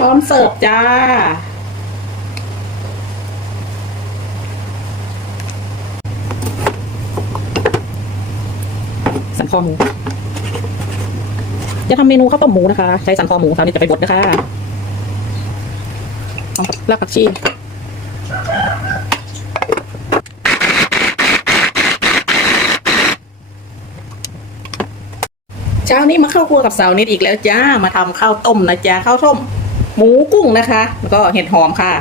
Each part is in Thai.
พร้อมเสิร์ฟจ้า สันคอหมู จะทำเมนูข้าวต้มหมูนะคะ ใช้สันคอหมูคราวนี้จะไปบดนะคะพร้อมกับรากผักชีเช้านี้มาเข้าครัวกับสาวนิดอีกแล้วจ้า มาทำข้าวต้มนะจ๊ะข้าวต้ม หมูกุ้งนะคะ แล้วก็เห็ดหอมค่ะ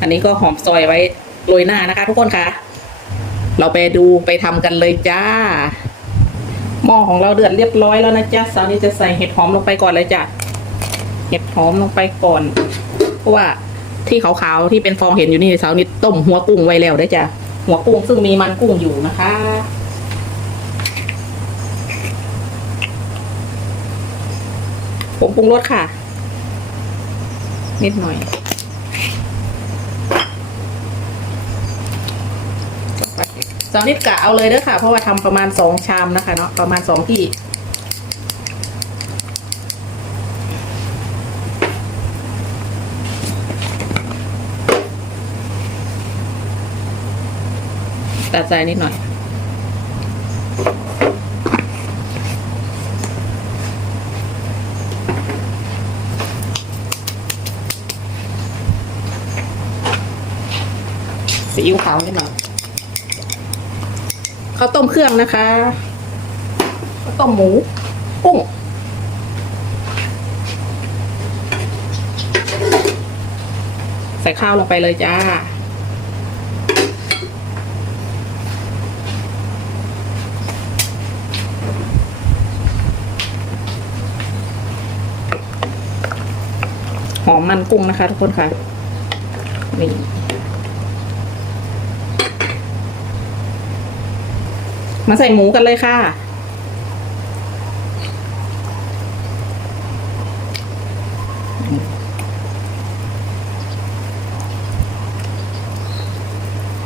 อันนี้ก็หอมซอยไว้โรยหน้านะคะ ทุกคนค่ะ เราไปดูไปทำกันเลยจ้า หม้อของเราเดือดเรียบร้อยแล้วนะจ๊ะสาวนิดจะใส่เห็ดหอมลงไปก่อนเลยจ้ะ เห็ดหอมลงไปก่อน เพราะว่าที่ขาวๆที่เป็นฟองเห็นอยู่นี่สาวนิดต้มหัวกุ้งไว้แล้วได้จ้ะ หัวกุ้งซึ่งมีมันกุ้งอยู่นะคะผมปรุงรสค่ะ นิดหน่อยสองนิดกะเอาเลยเด้อค่ะ เพราะว่าทำประมาณสองชามนะคะเนาะประมาณสองที่ตัดใจนิดหน่อย ซีอิ๊วขาวนิดหน่อยข้าวต้มเครื่องนะคะข้าวต้มหมูกุ้งใส่ข้าวลงไปเลยจ้าหอมมันกุ้งนะคะทุกคนค่ะนี่ มาใส่หมูกันเลยค่ะ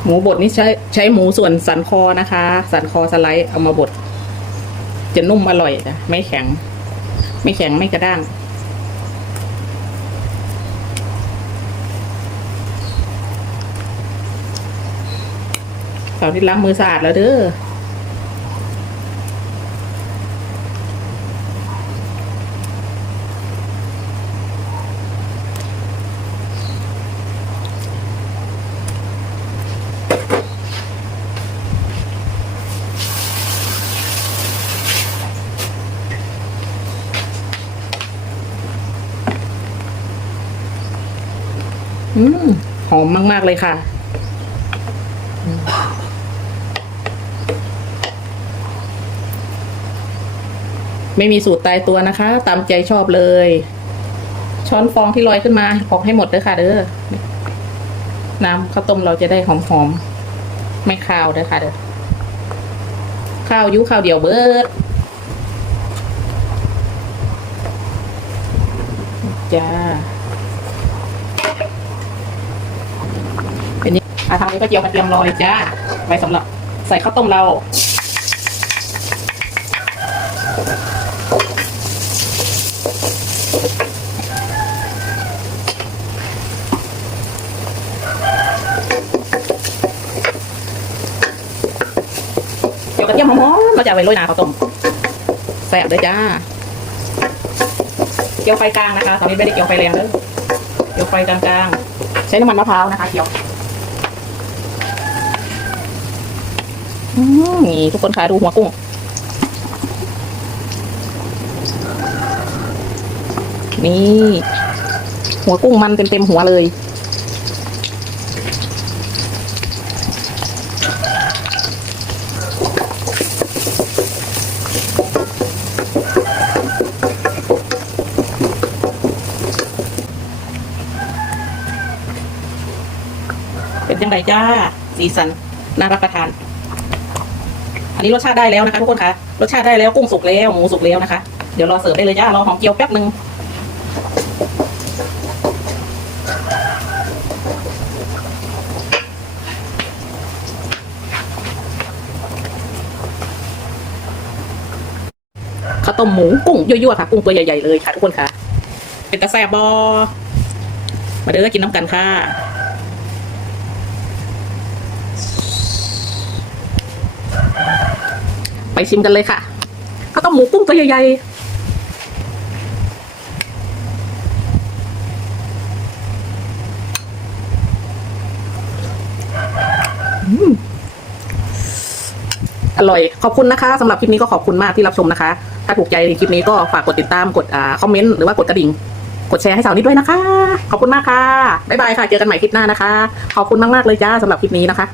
หมูบดนี่ใช้ใช้หมูส่วนสันคอนะคะ สันคอสไลด์เอามาบด จะนุ่มอร่อยจ้ะไม่แข็ง ไม่แข็งไม่กระด้างเสาที่ล้างมือสะอาดแล้วเด้อ อืมหอมมาก ๆ เลยค่ะ ไม่มีสูตรตายตัวนะคะ ตามใจชอบเลย ช้อนฟองที่ลอยขึ้นมาออกให้หมดเด้อค่ะเด้อน้ำข้าวต้มเราจะได้หอมๆไม่คาวเด้อค่ะเด้อข้าวยุข้าวเดียวเบิดจ้า เป็นนี้อาทางนี้ก็เจียวกระเทียมลอยจ้าไว้สำหรับใส่ข้าวต้มเราเจียวกระเทียมหอมๆเราจะเอาไว้โรยหน้าข้าวต้มแซ่บเลยจ้าเกี๊ยวไฟกลางนะคะตอนนี้ไม่ได้เกี๊ยวไฟแรงเลยเกี๊ยวไฟกลางๆใช้น้ำมันมะพร้าวนะคะเกี๊ยวอืม นี่ทุกคนคะดูหัวกุ้ง นี่ หัวกุ้งมันเต็มๆหัวเลยเป็นยังไงจ้า สีสันน่ารับประทาน อันนี้รสชาติได้แล้วนะคะทุกคนคะรสชาติได้แล้วกุ้งสุกแล้วหมูสุกแล้วนะคะ เดี๋ยวรอเสิร์ฟได้เลยจ้ารอหอมเจียวแป๊บหนึ่งข้าวต้มหมูกุ้งยั่วๆค่ะ กุ้งตัวใหญ่ๆเลยค่ะทุกคนค่ะ เป็นตะแซบบอมาเด้อกินน้ำกันค่ะ ไปชิมกันเลยค่ะข้าวต้มหมูกุ้งตัวใหญ่อร่อย ขอบคุณนะคะสำหรับคลิปนี้ก็ขอบคุณมากที่รับชมนะคะ ถ้าถูกใจคลิปนี้ก็ฝากกดติดตามกดอ่าคอมเมนต์หรือว่ากดกระดิ่ง กดแชร์ให้สาวนิดด้วยนะคะ ขอบคุณมากค่ะ บ๊ายบายค่ะ เจอกันใหม่คลิปหน้านะคะ ขอบคุณมากๆเลยจ้าสำหรับคลิปนี้นะคะ